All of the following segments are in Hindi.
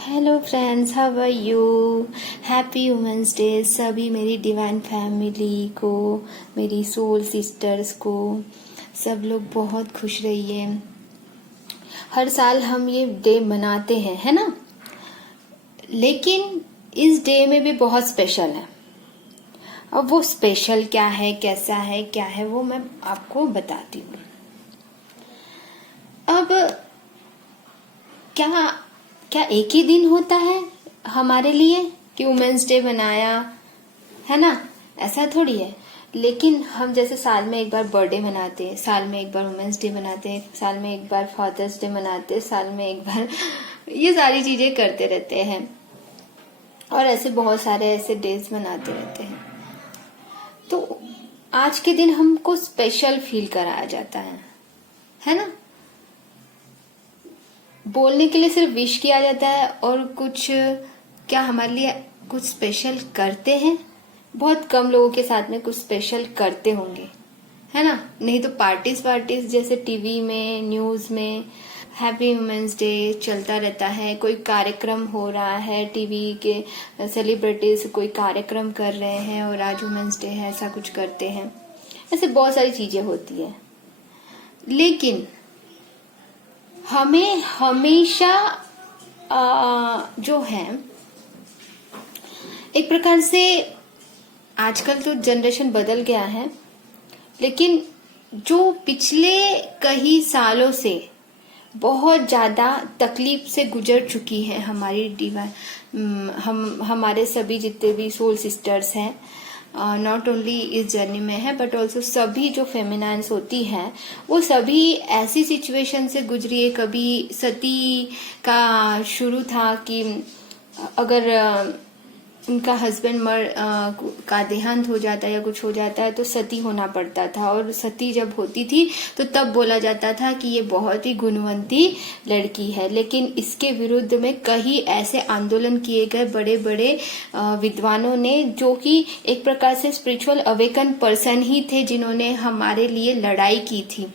Hello friends, how are you. Happy women's day सभी मेरी डिवाइन फैमिली को, मेरी सोल सिस्टर्स को। सब लोग बहुत खुश रहिए। हर साल हम ये डे मनाते हैं, है ना। लेकिन इस डे में भी बहुत स्पेशल है। अब वो स्पेशल क्या है, कैसा है, क्या है, वो मैं आपको बताती हूँ। अब क्या एक ही दिन होता है हमारे लिए कि वुमेन्स डे बनाया, है ना। ऐसा थोड़ी है। लेकिन हम जैसे साल में एक बार बर्थडे मनाते हैं, साल में एक बार वुमेन्स डे मनाते हैं, साल में एक बार फादर्स डे मनाते हैं, साल में एक बार ये सारी चीजें करते रहते हैं। और ऐसे बहुत सारे ऐसे डेज मनाते रहते हैं। तो आज के दिन हमको स्पेशल फील कराया जाता है ना। बोलने के लिए सिर्फ विश किया जाता है, और कुछ क्या हमारे लिए कुछ स्पेशल करते हैं। बहुत कम लोगों के साथ में कुछ स्पेशल करते होंगे, है ना। नहीं तो पार्टीज जैसे टीवी में, न्यूज में हैप्पी वुमेन्स डे चलता रहता है। कोई कार्यक्रम हो रहा है, टीवी के सेलिब्रिटीज कोई कार्यक्रम कर रहे हैं और आज वुमेन्स डे है, ऐसा कुछ करते हैं। ऐसे बहुत सारी चीजें होती है। लेकिन हमें हमेशा जो है, एक प्रकार से आजकल तो जनरेशन बदल गया है, लेकिन जो पिछले कई सालों से बहुत ज्यादा तकलीफ से गुजर चुकी है हमारी हमारे सभी जितने भी सोल सिस्टर्स हैं, नॉट ओनली इस जर्नी में है बट ऑल्सो सभी जो फेमिनाइंस होती हैं, वो सभी ऐसी सिचुएशन से गुजरी है। कभी सती का शुरू था कि अगर उनका हस्बैंड का देहांत हो जाता है या कुछ हो जाता है तो सती होना पड़ता था। और सती जब होती थी तो तब बोला जाता था कि ये बहुत ही गुणवंती लड़की है। लेकिन इसके विरुद्ध में कई ऐसे आंदोलन किए गए बड़े बड़े विद्वानों ने, जो कि एक प्रकार से स्पिरिचुअल अवेकन पर्सन ही थे, जिन्होंने हमारे लिए लड़ाई की थी।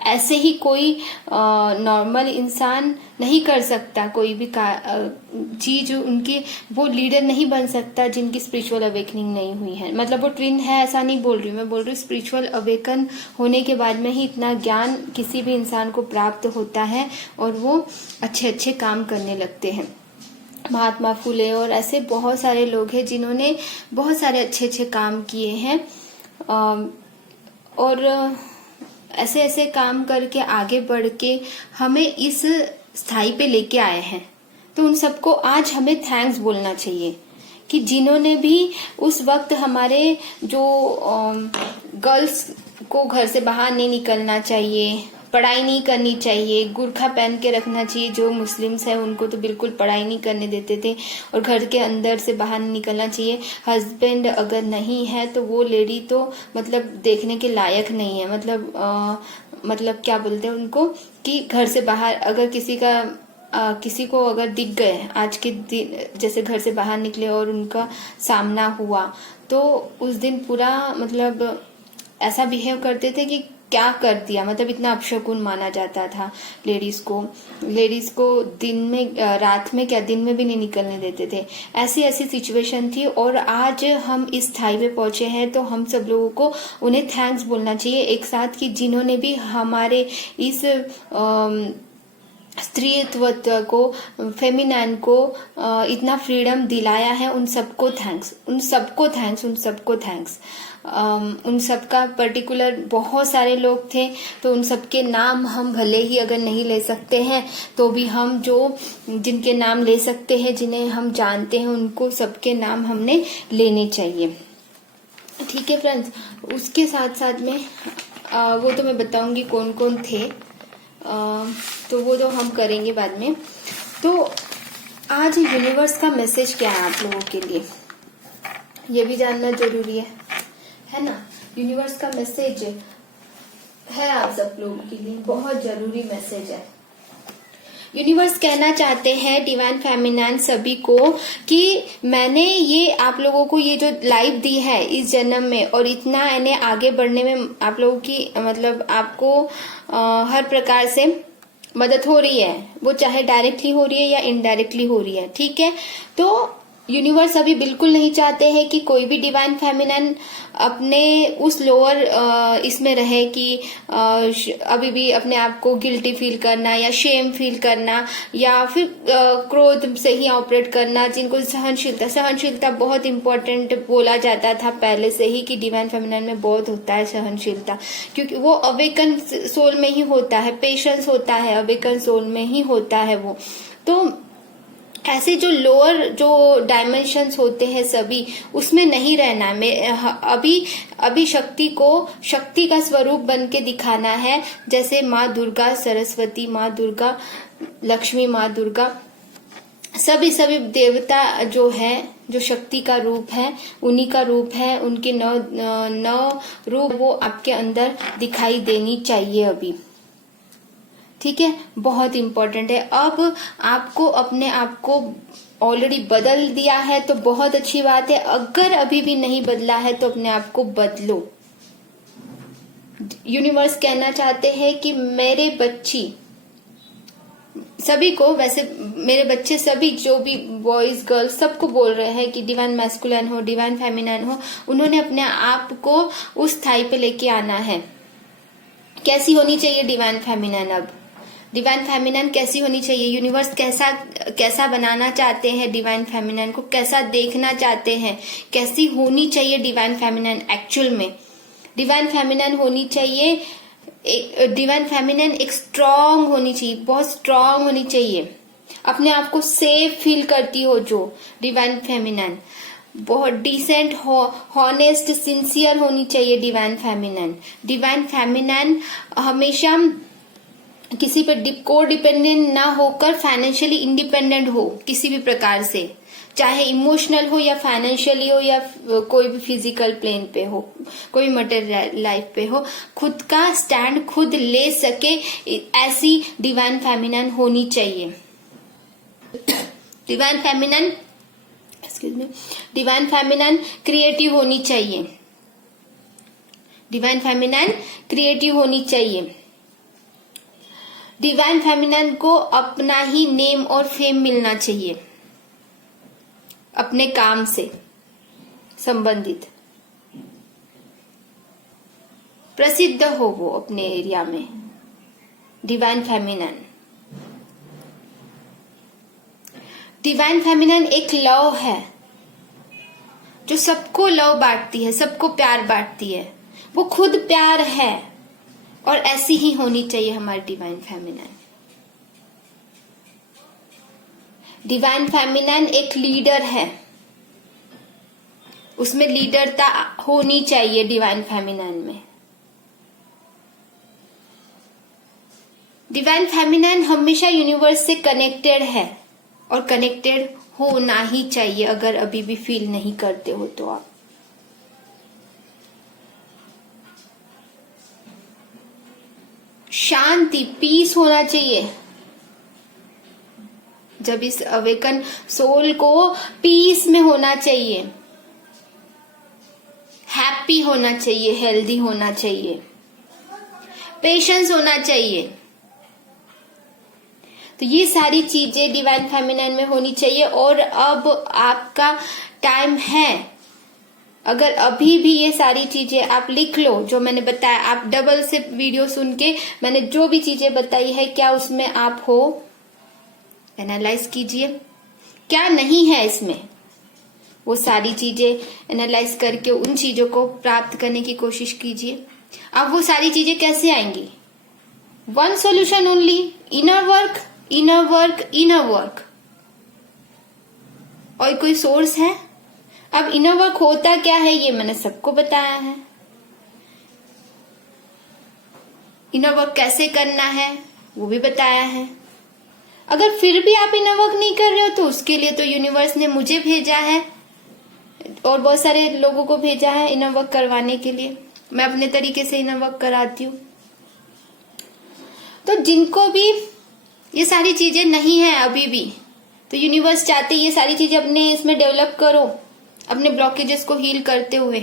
ऐसे ही कोई नॉर्मल इंसान नहीं कर सकता। कोई भी चीज उनके, वो लीडर नहीं बन सकता जिनकी स्पिरिचुअल अवेकनिंग नहीं हुई है। मतलब वो ट्विन है ऐसा नहीं बोल रही मैं बोल रही हूँ स्पिरिचुअल अवेकन होने के बाद में ही इतना ज्ञान किसी भी इंसान को प्राप्त होता है और वो अच्छे अच्छे काम करने लगते हैं। महात्मा फुले और ऐसे बहुत सारे लोग हैं जिन्होंने बहुत सारे अच्छे अच्छे काम किए हैं, और ऐसे ऐसे काम करके आगे बढ़ के हमें इस स्थाई पे लेके आए हैं। तो उन सबको आज हमें थैंक्स बोलना चाहिए कि जिन्होंने भी उस वक्त हमारे जो गर्ल्स को घर से बाहर नहीं निकलना चाहिए, पढ़ाई नहीं करनी चाहिए, गुरखा पहन के रखना चाहिए। जो मुस्लिम्स हैं उनको तो बिल्कुल पढ़ाई नहीं करने देते थे, और घर के अंदर से बाहर नहीं निकलना चाहिए। हस्बैंड अगर नहीं है तो वो लेडी तो मतलब देखने के लायक नहीं है। मतलब क्या बोलते हैं उनको कि घर से बाहर अगर किसी को अगर दिख गए आज के दिन, जैसे घर से बाहर निकले और उनका सामना हुआ, तो उस दिन पूरा मतलब ऐसा बिहेव करते थे कि क्या कर दिया, मतलब इतना अपशकुन माना जाता था लेडीज को दिन में, रात में क्या दिन में भी नहीं निकलने देते थे। ऐसी ऐसी सिचुएशन थी। और आज हम इस स्थाई पे पहुंचे हैं तो हम सब लोगों को उन्हें थैंक्स बोलना चाहिए एक साथ, कि जिन्होंने भी हमारे इस स्त्रीत्व को, फेमिनाइन को इतना फ्रीडम दिलाया है। उन सबको थैंक्स, उन सबका पर्टिकुलर बहुत सारे लोग थे, तो उन सबके नाम हम भले ही अगर नहीं ले सकते हैं तो भी हम जिनके नाम ले सकते हैं, जिन्हें हम जानते हैं, उनको सबके नाम हमने लेने चाहिए। ठीक है फ्रेंड्स। उसके साथ साथ में वो तो मैं बताऊंगी कौन कौन थे, तो वो तो हम करेंगे बाद में। तो आज यूनिवर्स का मैसेज क्या है आप लोगों के लिए, ये भी जानना जरूरी है ना। यूनिवर्स का मैसेज है आप सब लोगों के लिए बहुत जरूरी मैसेज है। यूनिवर्स कहना चाहते हैं डिवाइन फेमिनाइन सभी को कि मैंने ये आप लोगों को ये जो लाइफ दी है इस जन्म में, और इतना इन्हें आगे बढ़ने में आप लोगों की मतलब आपको हर प्रकार से मदद हो रही है, वो चाहे डायरेक्टली हो रही है या इनडायरेक्टली हो रही है, ठीक है। तो यूनिवर्स अभी बिल्कुल नहीं चाहते हैं कि कोई भी डिवाइन फेमिनिन अपने उस लोअर इसमें रहे कि अभी भी अपने आप को गिल्टी फील करना या शेम फील करना या फिर क्रोध से ही ऑपरेट करना। जिनको सहनशीलता बहुत इंपॉर्टेंट बोला जाता था पहले से ही कि डिवाइन फेमिनिन में बहुत होता है सहनशीलता, क्योंकि वो अवेकन सोल में ही होता है, पेशेंस होता है, अवेकन सोल में ही होता है वो। तो ऐसे जो लोअर जो डायमेंशंस होते हैं सभी, उसमें नहीं रहना। अभी शक्ति को शक्ति का स्वरूप बन के दिखाना है, जैसे माँ दुर्गा, सरस्वती माँ दुर्गा, लक्ष्मी माँ दुर्गा, सभी देवता जो है, जो शक्ति का रूप है, उन्हीं का रूप है। उनके नौ रूप वो आपके अंदर दिखाई देनी चाहिए अभी, ठीक है। बहुत इंपॉर्टेंट है। अब आपको अपने आप को ऑलरेडी बदल दिया है तो बहुत अच्छी बात है। अगर अभी भी नहीं बदला है तो अपने आप को बदलो। यूनिवर्स कहना चाहते हैं कि मेरे बच्ची सभी को, वैसे मेरे बच्चे सभी जो भी बॉयज गर्ल्स सबको बोल रहे हैं कि डिवाइन मैस्कुलिन हो, डिवाइन फेमिनिन हो, उन्होंने अपने आप को उस स्थाई पे लेके आना है। कैसी होनी चाहिए डिवाइन फेमिनिन? अब डिवाइन फेमिनिन कैसी होनी चाहिए? यूनिवर्स कैसा बनाना चाहते हैं डिवाइन फेमिनिन को, कैसा देखना चाहते हैं, कैसी होनी चाहिए डिवाइन फेमिनिन एक्चुअल में? डिवाइन फेमिनिन होनी चाहिए, डिवाइन फेमिनिन एक स्ट्रांग होनी चाहिए, बहुत स्ट्रांग होनी चाहिए। अपने आप को सेफ फील करती हो जो डिवाइन फेमिनिन, बहुत डिसेंट, हॉनेस्ट, सिंसियर होनी चाहिए डिवाइन फेमिनिन। डिवाइन फेमिनिन हमेशा किसी पर को डिपेंडेंट ना होकर फाइनेंशियली इंडिपेंडेंट हो किसी भी प्रकार से, चाहे इमोशनल हो या फाइनेंशियली हो या कोई भी फिजिकल प्लेन पे हो, कोई मटेरियल लाइफ पे हो, खुद का स्टैंड खुद ले सके, ऐसी डिवाइन फेमिनिन होनी चाहिए। Divine feminine, excuse me, divine feminine creative होनी चाहिए। डिवाइन फेमिनिन क्रिएटिव होनी चाहिए। डिवाइन फेमिनिन को अपना ही नेम और फेम मिलना चाहिए, अपने काम से संबंधित प्रसिद्ध हो वो अपने एरिया में। डिवाइन फेमिनिन, डिवाइन फेमिनिन एक लव है जो सबको लव बांटती है, सबको प्यार बांटती है। वो खुद प्यार है और ऐसी ही होनी चाहिए हमारी डिवाइन फेमिनिन। डिवाइन फेमिनिन एक लीडर है, उसमें लीडरता होनी चाहिए डिवाइन फेमिनिन में। डिवाइन फेमिनिन हमेशा यूनिवर्स से कनेक्टेड है और कनेक्टेड होना ही चाहिए। अगर अभी भी फील नहीं करते हो तो आप शांति, पीस होना चाहिए। जब इस अवेकन सोल को पीस में होना चाहिए, हैप्पी होना चाहिए, हेल्दी होना चाहिए, पेशेंस होना चाहिए। तो ये सारी चीजें डिवाइन फेमिनिन में होनी चाहिए। और अब आपका टाइम है, अगर अभी भी ये सारी चीजें आप लिख लो जो मैंने बताया, आप डबल से वीडियो सुन के मैंने जो भी चीजें बताई है, क्या उसमें आप हो, एनालाइज कीजिए, क्या नहीं है इसमें, वो सारी चीजें एनालाइज करके उन चीजों को प्राप्त करने की कोशिश कीजिए। अब वो सारी चीजें कैसे आएंगी? One solution only, inner work, inner work, inner work. और कोई सोर्स है? अब इनर वर्क होता क्या है ये मैंने सबको बताया है। इनर वर्क कैसे करना है वो भी बताया है। अगर फिर भी आप इनर वर्क नहीं कर रहे हो तो उसके लिए तो यूनिवर्स ने मुझे भेजा है और बहुत सारे लोगों को भेजा है इनर वर्क करवाने के लिए। मैं अपने तरीके से इनर वर्क कराती हूँ। तो जिनको भी ये सारी चीजें नहीं है अभी भी, तो यूनिवर्स चाहते ये सारी चीजें अपने इसमें डेवलप करो, अपने ब्लॉकेजेस को हील करते हुए।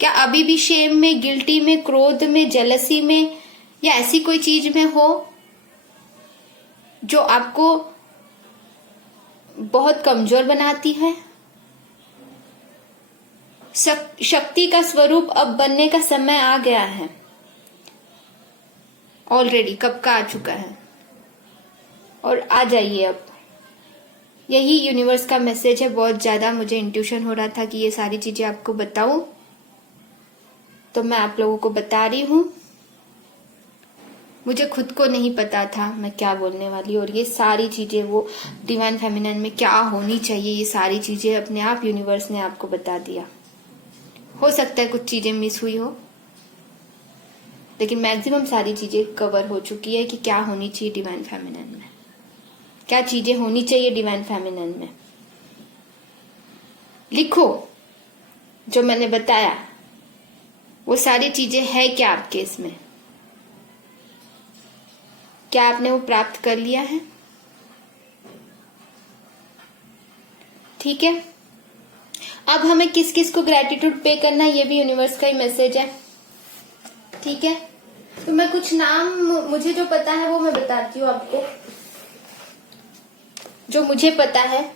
क्या अभी भी शेम में, गिल्टी में, क्रोध में, जेलसी में या ऐसी कोई चीज में हो जो आपको बहुत कमजोर बनाती है। शक्ति का स्वरूप अब बनने का समय आ गया है, ऑलरेडी कब का आ चुका है, और आ जाइए अब। यही यूनिवर्स का मैसेज है। बहुत ज्यादा मुझे इंट्यूशन हो रहा था कि ये सारी चीजें आपको बताऊं, तो मैं आप लोगों को बता रही हूं। मुझे खुद को नहीं पता था मैं क्या बोलने वाली, और ये सारी चीजें वो डिवाइन फेमिनिन में क्या होनी चाहिए, ये सारी चीजें अपने आप यूनिवर्स ने आपको बता दिया। हो सकता है कुछ चीजें मिस हुई हो, लेकिन मैक्सिमम सारी चीजें कवर हो चुकी है कि क्या होनी चाहिए डिवाइन फेमिनिन में, क्या चीजें होनी चाहिए डिवाइन फेमिनिन में। लिखो जो मैंने बताया, वो सारी चीजें है क्या आपके इसमें, क्या आपने वो प्राप्त कर लिया है? ठीक है। अब हमें किस किस को ग्रेटिट्यूड पे करना है, ये भी यूनिवर्स का ही मैसेज है। ठीक है, तो मैं कुछ नाम मुझे जो पता है वो मैं बताती हूँ आपको, जो मुझे पता है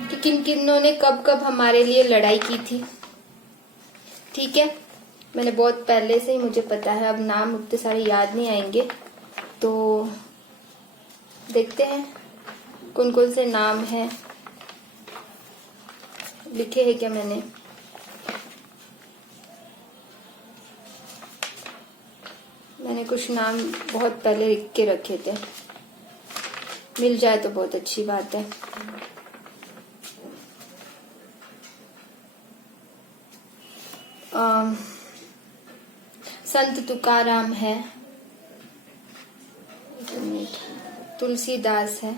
कि किन किन्नों ने कब कब हमारे लिए लड़ाई की थी। ठीक है, मैंने बहुत पहले से ही मुझे पता है, अब नाम उतने सारे याद नहीं आएंगे, तो देखते हैं कौन कौन से नाम हैं। लिखे हैं क्या मैंने? मैंने कुछ नाम बहुत पहले लिख के रखे थे, मिल जाए तो बहुत अच्छी बात है। संत तुकाराम है, तुलसीदास है,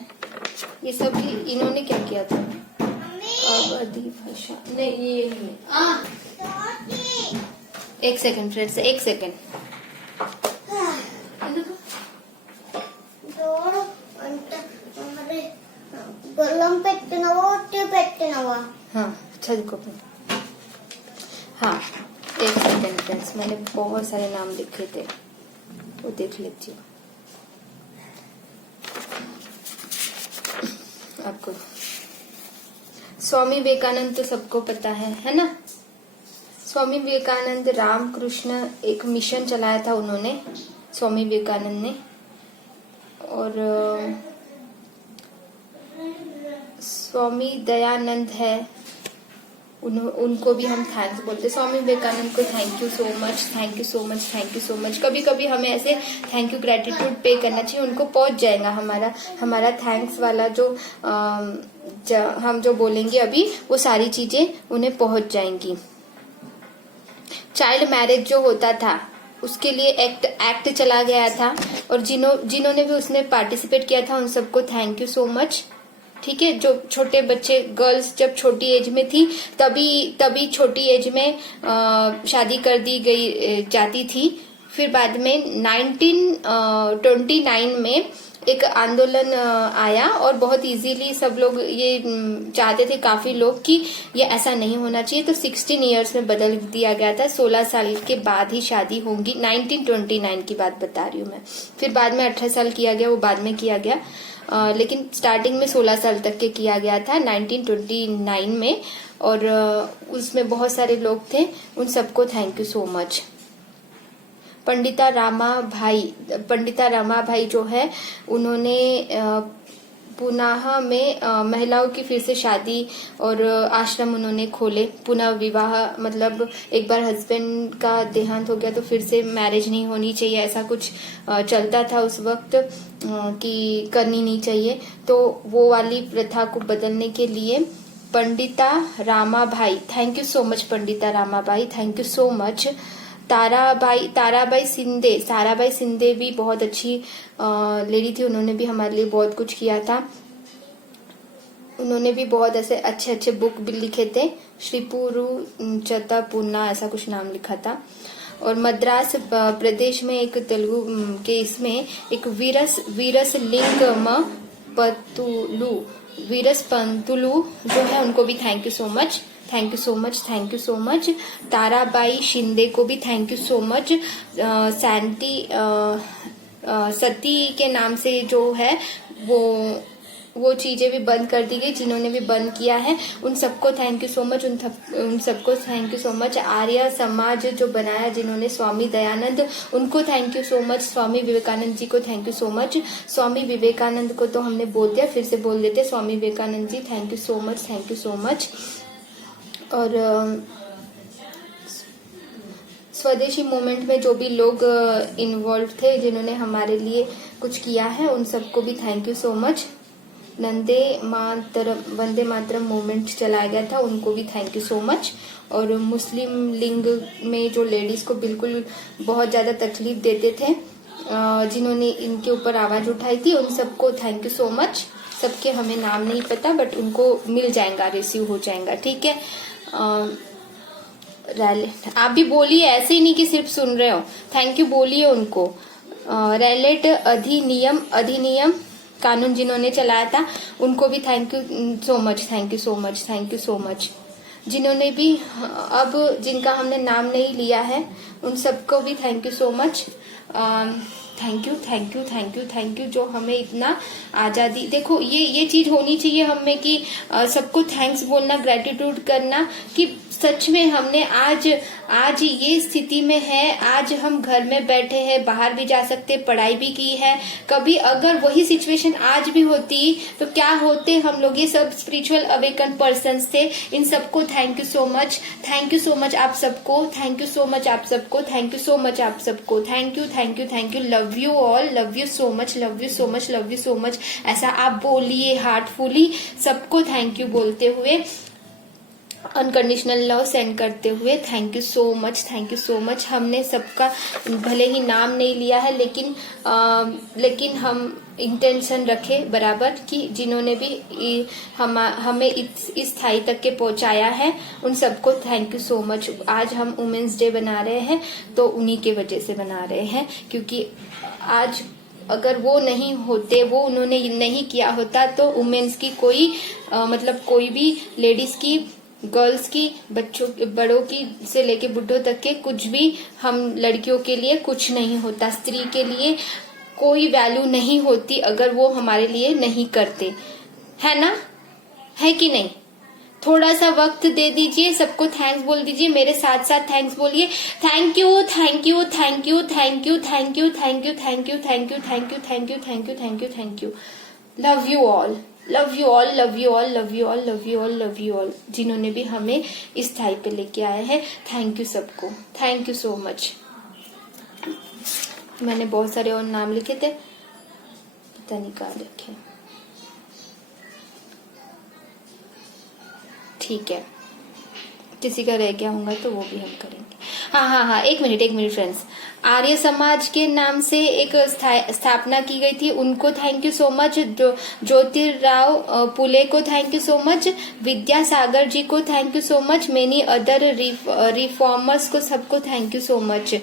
ये सब इन्होंने क्या किया था? अवधी भाषा नहीं, ये नहीं। एक सेकंड फ्रेंड्स, एक सेकंड। हाँ चल, हाँ एक सेकंड फ्रेंड्स, मैंने बहुत सारे नाम लिखे थे, वो देख लेती हूँ आपको। स्वामी विवेकानंद तो सबको पता है ना? स्वामी विवेकानंद रामकृष्ण एक मिशन चलाया था उन्होंने, स्वामी विवेकानंद ने, और स्वामी दयानंद है, उनको भी हम थैंक्स बोलते। स्वामी विवेकानंद को thank you so much, thank you so much, thank you so much. कभी कभी हमें ऐसे थैंक यू ग्रेटिट्यूड पे करना चाहिए, उनको पहुंच जाएगा हमारा थैंक्स वाला जो हम जो बोलेंगे अभी, वो सारी चीजें उन्हें पहुंच जाएंगी। चाइल्ड मैरिज जो होता था उसके लिए एक्ट चला गया था, और जिन्होंने भी उसमें पार्टिसिपेट किया था उन सबको थैंक यू सो मच। ठीक है, जो छोटे बच्चे, गर्ल्स जब छोटी एज में थी तभी छोटी एज में शादी कर दी गई जाती थी। फिर बाद में 1929 में एक आंदोलन आया, और बहुत इजीली सब लोग ये चाहते थे, काफी लोग, कि ये ऐसा नहीं होना चाहिए, तो 16 इयर्स में बदल दिया गया था। 16 साल के बाद ही शादी होंगी। 1929 की बात बता रही हूँ मैं। फिर बाद में 18 साल किया गया, वो बाद में किया गया, लेकिन स्टार्टिंग में 16 साल तक के किया गया था 1929 में, और उसमें बहुत सारे लोग थे, उन सबको thank you so much. Pandita Rama भाई जो है, उन्होंने पुनः में महिलाओं की फिर से शादी और आश्रम उन्होंने खोले। पुनः विवाह मतलब एक बार हस्बैंड का देहांत हो गया तो फिर से मैरिज नहीं होनी चाहिए, ऐसा कुछ चलता था उस वक्त कि करनी नहीं चाहिए। तो वो वाली प्रथा को बदलने के लिए Pandita Ramabai, thank you so much Pandita Ramabai, thank you so much. Tarabai Shinde भी बहुत अच्छी लेडी थी, उन्होंने भी हमारे लिए बहुत कुछ किया था। उन्होंने भी बहुत ऐसे अच्छे अच्छे बुक भी लिखे थे, श्रीपुरु चतपुन्ना ऐसा कुछ नाम लिखा था। और मद्रास प्रदेश में एक तेलुगु के इसमें एक वीरस पंतुलु जो है, उनको भी thank you so much, thank you so much, thank you so much. Tarabai Shinde को भी थैंक यू सो मच। सती के नाम से जो है वो चीजें भी बंद कर दी गई, जिन्होंने भी बंद किया है उन सबको थैंक यू सो मच, उन सबको thank you so much. Arya Samaj जो बनाया जिन्होंने, स्वामी दयानंद, उनको thank you so much. Swami Vivekananda ji को thank you so much. Swami Vivekananda को तो हमने बोल दिया, फिर से बोल देते, Swami Vivekananda ji thank you so much, thank you so much. और स्वदेशी मूवमेंट में जो भी लोग इन्वॉल्व थे, जिन्होंने हमारे लिए कुछ किया है, उन सबको भी thank you so much. Vande Mataram movement चलाया गया था, उनको भी थैंक यू सो मच। और मुस्लिम लिंग में जो लेडीज को बिल्कुल बहुत ज्यादा तकलीफ देते थे, जिन्होंने इनके ऊपर आवाज उठाई थी, उन सबको थैंक यू सो मच। सबके हमें नाम नहीं पता, बट उनको मिल जाएगा, रिसीव हो जाएगा, ठीक है। आप भी बोलिए, ऐसे ही नहीं कि सिर्फ सुन रहे हो, थैंक यू बोलिए उनको। रैलेट अधिनियम कानून जिन्होंने चलाया था, उनको भी thank you so much, thank you so much, thank you so much. जिन्होंने भी अब जिनका हमने नाम नहीं लिया है, उन सबको भी thank you so much. Thank you, thank you, thank you, thank you, जो हमें इतना आजादी, देखो ये चीज होनी चाहिए हमें कि सबको थैंक्स बोलना, ग्रेटिट्यूड करना, कि सच में हमने आज ये स्थिति में है, आज हम घर में बैठे हैं, बाहर भी जा सकते, पढ़ाई भी की है। कभी अगर वही सिचुएशन आज भी होती तो क्या होते हम लोग। ये सब स्पिरिचुअल अवेकन पर्सन्स थे, इन सबको thank you so much, thank you so much आप सबको, थैंक यू सो मच आप सबको, थैंक यू सो मच आप सबको, thank you, thank you, thank you, love you all, love you so much, love you so much, love you so much. ऐसा आप बोलिए हार्टफुली, सबको थैंक यू बोलते हुए, अनकंडीशनल लव सेंड करते हुए, thank you so much, thank you so much. हमने सबका भले ही नाम नहीं लिया है, लेकिन हम इंटेंशन रखे बराबर कि जिन्होंने भी हमें इस स्थाई तक के पहुंचाया है, उन सबको थैंक यू सो मच। आज हम वुमेन्स डे बना रहे हैं तो उन्हीं के वजह से बना रहे हैं, क्योंकि आज अगर वो नहीं होते, वो उन्होंने नहीं किया होता, तो वुमेन्स की कोई मतलब कोई भी लेडीज की, गर्ल्स की, बच्चों, बड़ों की से लेके बुढ़ों तक के, कुछ भी हम लड़कियों के लिए कुछ नहीं होता, स्त्री के लिए कोई वैल्यू नहीं होती अगर वो हमारे लिए नहीं करते, है ना, है कि नहीं। थोड़ा सा वक्त दे दीजिए, सबको थैंक्स बोल दीजिए, मेरे साथ साथ थैंक्स बोलिए। Thank you, thank you, thank you, thank you, thank you, thank you, thank you, thank you, thank you, thank you, thank you, thank you, thank you, love you all, love you all, love you all, love you all, love you all, love you all, जिन्होंने भी हमें इस स्थाई पे लेके आए हैं, थैंक यू सबको, थैंक यू सो मच। मैंने बहुत सारे और नाम लिखे थे, पता नहीं कहाँ लिखे, ठीक है, किसी का रह गया होगा तो वो भी हम करेंगे। हाँ, एक मिनट फ्रेंड्स। आर्य समाज के नाम से एक स्थापना की गई थी, उनको thank you so much. Jyotirao Phule को thank you so much. Vidyasagar ji को thank you so much. Many other reformers को सबको thank you so much.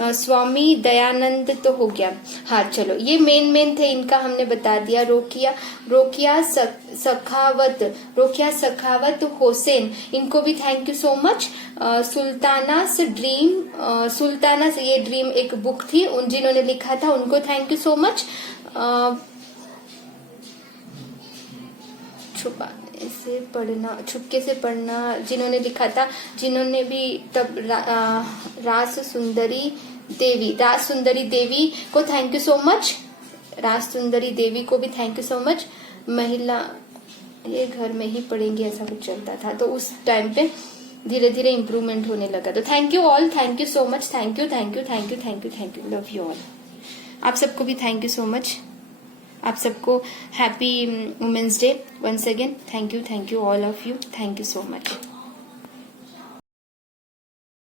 Swami Dayanand तो हो गया। हाँ चलो, ये मेन थे, इनका हमने बता दिया। रोकिया सखावत हुसैन, इनको भी थैंक यू सो मच। सुल्तानास ये ड्रीम एक बुक थी, जिन्होंने लिखा था, उनको थैंक यू सो मच। छुपके से पढ़ना जिन्होंने लिखा था, जिन्होंने भी तब रास सुंदरी देवी को थैंक यू सो मच। रास सुंदरी देवी को भी थैंक यू सो मच। महिला, ये घर में ही पढ़ेंगे ऐसा कुछ चलता था, तो उस टाइम पे धीरे धीरे इम्प्रूवमेंट होने लगा। तो thank you all, thank you so much, thank you, thank you, thank you, thank you, thank you, love you all. आप सबको भी थैंक यू सो मच। आप सबको happy women's day once again. Thank you all of you, thank you so much.